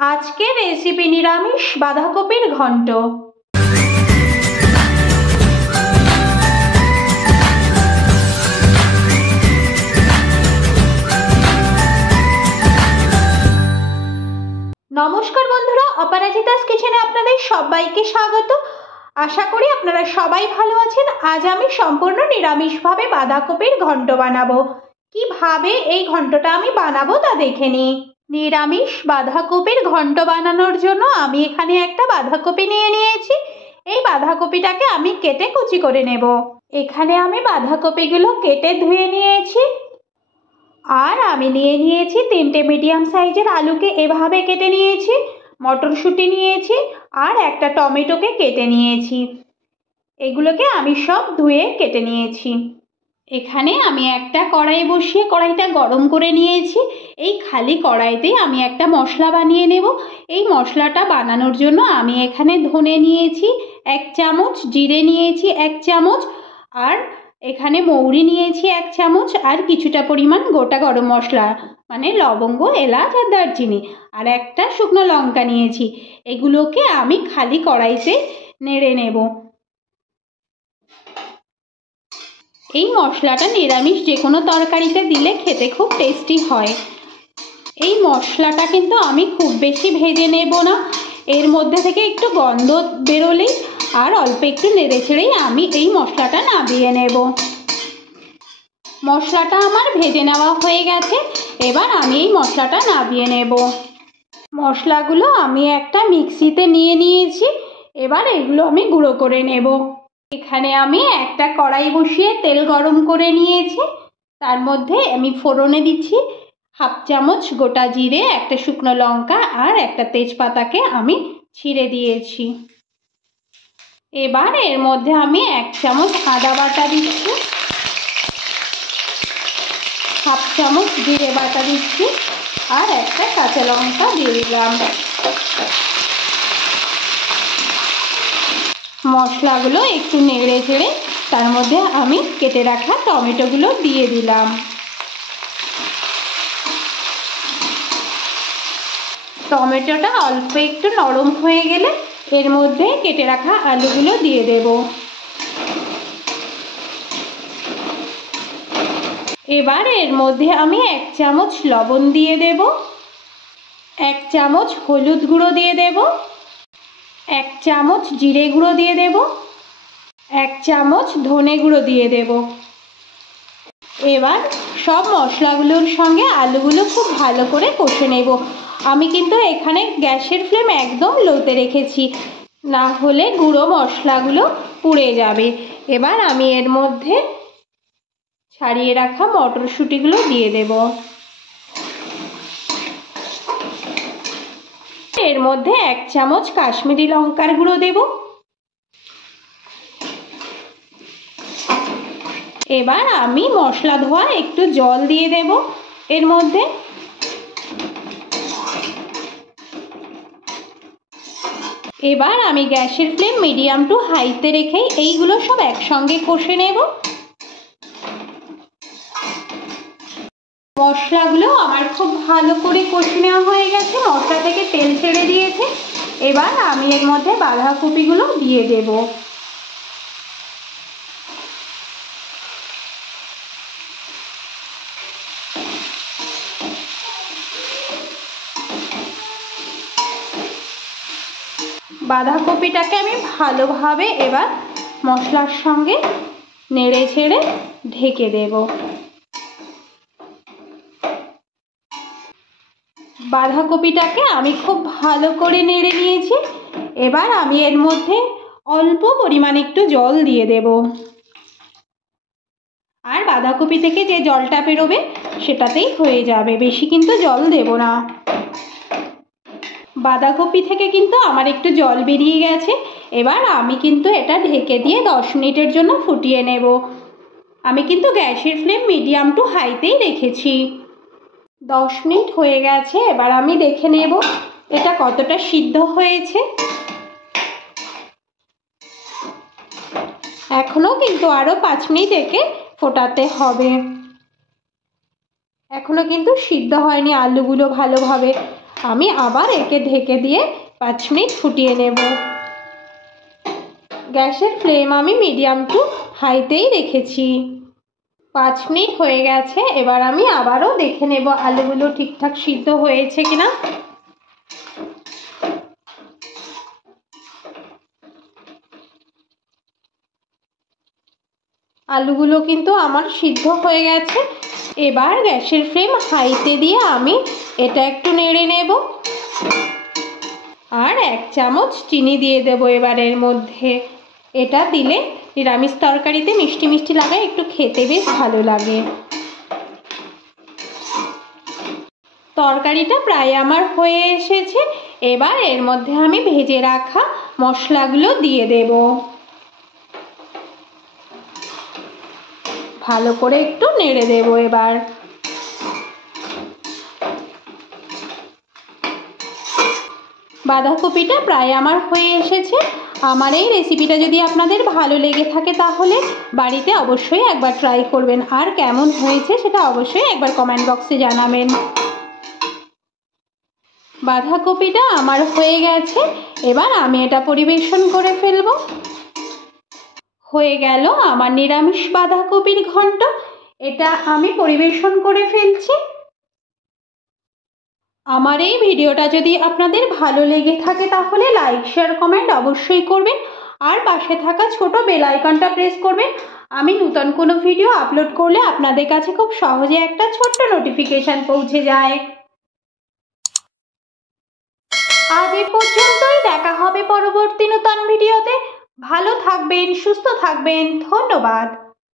আজকের রেসিপি নিরামিষ বাঁধাকপির ঘন্ট। নমস্কার বন্ধুরা, অপরাজিতাস কিচেনে আপনাদের সবাইকে স্বাগত। আশা করি আপনারা সবাই ভালো আছেন। আজ আমি সম্পূর্ণ নিরামিষভাবে বাঁধাকপির ঘন্ট বানাবো। কিভাবে এই ঘন্টটা আমি বানাবো তা দেখে নিই। নিরামিষ বাঁধাকপির ঘন্ট বানানোর জন্য আমি এখানে একটা বাঁধাকপি নিয়ে নিয়েছি। এই বাঁধাকপিটাকে আমি কেটে কুচি করে নেব। এখানে আমি বাঁধাকপিগুলো কেটে ধুয়ে নিয়েছি। আর আমি নিয়ে নিয়েছি 3টে মিডিয়াম সাইজের আলুকে এভাবে কেটে নিয়েছি, মটরশুঁটি নিয়েছি আর একটা টমেটোকে কেটে নিয়েছি। এগুলোকে আমি সব ধুয়ে কেটে নিয়েছি। এখানে আমি একটা কড়াই বসিয়ে কড়াইটা গরম করে নিয়েছি। এই খালি কড়াইতেই আমি একটা মশলা বানিয়ে নেব। এই মশলাটা বানানোর জন্য আমি এখানে ধনে নিয়েছি 1 চামচ, জিরে নিয়েছি 1 চামচ, আর এখানে মৌরি নিয়েছি 1 চামচ, আর কিছুটা পরিমাণ গোটা গরম মশলা মানে লবঙ্গ, এলাচ আর দারচিনি, আর একটা শুকনো লঙ্কা নিয়েছি। এগুলোকে আমি খালি কড়াইতে নেড়ে নেব। এই মশলাটা নিরামিষ যে কোনো তরকারিতে দিলে খেতে খুব টেস্টি হয়। এই মশলাটা কিন্তু আমি খুব বেশি ভেজে নেব না। এর মধ্যে থেকে একটু গন্ধ বেরোলেই আর অল্প একটু নেড়ে ছেড়েই আমি এই মশলাটা নামিয়ে নেব। মশলাটা আমার ভেজে নেওয়া হয়ে গেছে। এবার আমি এই মশলাটা নামিয়ে নেব। মশলাগুলো আমি একটা মিক্সিতে নিয়ে নিয়েছি। এবার এগুলো আমি গুঁড়ো করে নেব। এখানে আমি একটা কড়াই বসিয়ে তেল গরম করে নিয়েছি। তার মধ্যে আমি ফোড়নে দিচ্ছি 1/2 চামচ গোটা জিরে, একটা শুকনো লঙ্কা আর একটা তেজপাতাকে আমি ছিঁড়ে দিয়েছি। এবার এর মধ্যে আমি 1 চামচ আদা বাটা দিচ্ছি, 1/2 চামচ জিরে বাটা দিচ্ছি আর একটা কাঁচা লঙ্কা দিয়ে দিলাম। মশলাগুলো একটু নেড়ে চেড়ে তার মধ্যে আমি কেটে রাখা টমেটোগুলো দিয়ে দিলাম। টমেটোটা অল্প একটু নরম হয়ে গেলে এর মধ্যে কেটে রাখা আলুগুলো দিয়ে দেব। এবার এর মধ্যে আমি 1 চামচ লবণ দিয়ে দেব, 1 চামচ হলুদ গুঁড়ো দিয়ে দেব, 1 চামচ জিরে গুঁড়ো দিয়ে দেব, 1 চামচ ধনে গুঁড়ো দিয়ে দেব। এবার সব মশলাগুলোর সঙ্গে আলুগুলো খুব ভালো করে কষে নেব। আমি কিন্তু এখানে গ্যাসের ফ্লেম একদম লোতে রেখেছি, না হলে গুঁড়ো মশলাগুলো পুড়ে যাবে। এবার আমি এর মধ্যে ছাড়িয়ে রাখা মটরশুঁটিগুলো দিয়ে দেব। এর মধ্যে 1 চামচ কাশ্মীরি লঙ্কার গুঁড়ো দেব। এবার আমি মশলা ধোয়া একটু জল দিয়ে দেব এর মধ্যে। এবার আমি গ্যাসের ফ্লেম মিডিয়াম টু হাইতে রেখে এইগুলো সব একসঙ্গে কষে নেব। মশলাগুলো আমার খুব ভালো করে কষে নেওয়া হয়ে গেছে, মশলা থেকে তেল ছেড়ে দিয়েছে। এবার আমি এর মধ্যে বাঁধাকপিগুলো দিয়ে দেব। বাঁধাকপিটাকে আমি ভালোভাবে এবার মশলার সঙ্গে নেড়ে ছেড়ে ঢেকে দেব। বাঁধাকপিটাকে আমি খুব ভালো করে নেড়ে নিয়েছি। এবার আমি এর মধ্যে অল্প পরিমাণে একটু জল দিয়ে দেব। আর বাঁধাকপি থেকে যে জলটা বেরোবে সেটাতেই হয়ে যাবে, বেশি কিন্তু জল দেব না। বাঁধাকপি থেকে কিন্তু আমার একটু জল বেরিয়ে গেছে। এবার আমি কিন্তু এটা ঢেকে দিয়ে 10 মিনিটের জন্য ফুটিয়ে নেব। আমি কিন্তু গ্যাসের ফ্লেম মিডিয়াম টু হাইতেই রেখেছি। 10 মিনিট হয়ে গেছে। এবার আমি দেখে নেব এটা কতটা সিদ্ধ হয়েছে। এখনো কিন্তু আরও 5 মিনিট একে ফোটাতে হবে। এখনো কিন্তু সিদ্ধ হয়নি আলুগুলো ভালোভাবে। আমি আবার একে ঢেকে দিয়ে 5 মিনিট ফুটিয়ে নেব। গ্যাসের ফ্লেম আমি মিডিয়াম টু হাইতেই রেখেছি। 5 মিনিট হয়ে গেছে, এবার আমি আবারও দেখে নেব আলুগুলো ঠিকঠাক সিদ্ধ হয়েছে কিনা। আলুগুলো কিন্তু আমার সিদ্ধ হয়ে গেছে। এবার গ্যাসের ফ্লেম হাইতে দিয়ে আমি এটা একটু নেড়ে নেব আর 1 চামচ চিনি দিয়ে দেবো এবার এর মধ্যে। এটা দিলে নিরামিষ তরকারিতে মিষ্টি মিষ্টি লাগে, একটু খেতে বেশ ভালো লাগে। তরকারিটা প্রায় আমার হয়ে এসেছে। এবার এর মধ্যে আমি ভেজে রাখা মশলাগুলো দিয়ে দেব। ভালো করে একটু নেড়ে দেব এবার। বাঁধাকপিটা প্রায় আমার হয়ে এসেছে। আমার এই রেসিপিটা যদি আপনাদের ভালো লেগে থাকে তাহলে বাড়িতে অবশ্যই একবার ট্রাই করবেন, আর কেমন হয়েছে সেটা অবশ্যই একবার কমেন্ট বক্সে জানাবেন। বাঁধাকপিটা আমার হয়ে গেছে, এবার আমি এটা পরিবেশন করে ফেলবো। হয়ে গেল আমার নিরামিষ বাঁধাকপির ঘন্ট। এটা আমি পরিবেশন করে ফেলছি। আমার এই ভিডিওটা যদি আপনাদের ভালো লেগে থাকে তাহলে লাইক শেয়ার কমেন্ট অবশ্যই করবেন, আর পাশে থাকা ছোট বেল আইকনটা প্রেস করবেন। আমি নতুন কোনো ভিডিও আপলোড করলে আপনাদের কাছে খুব সহজে একটা ছোট্ট নোটিফিকেশন পৌঁছে যায়। আজ এ পর্যন্তই, দেখা হবে পরবর্তী নতুন ভিডিওতে। ভালো থাকবেন, সুস্থ থাকবেন, ধন্যবাদ।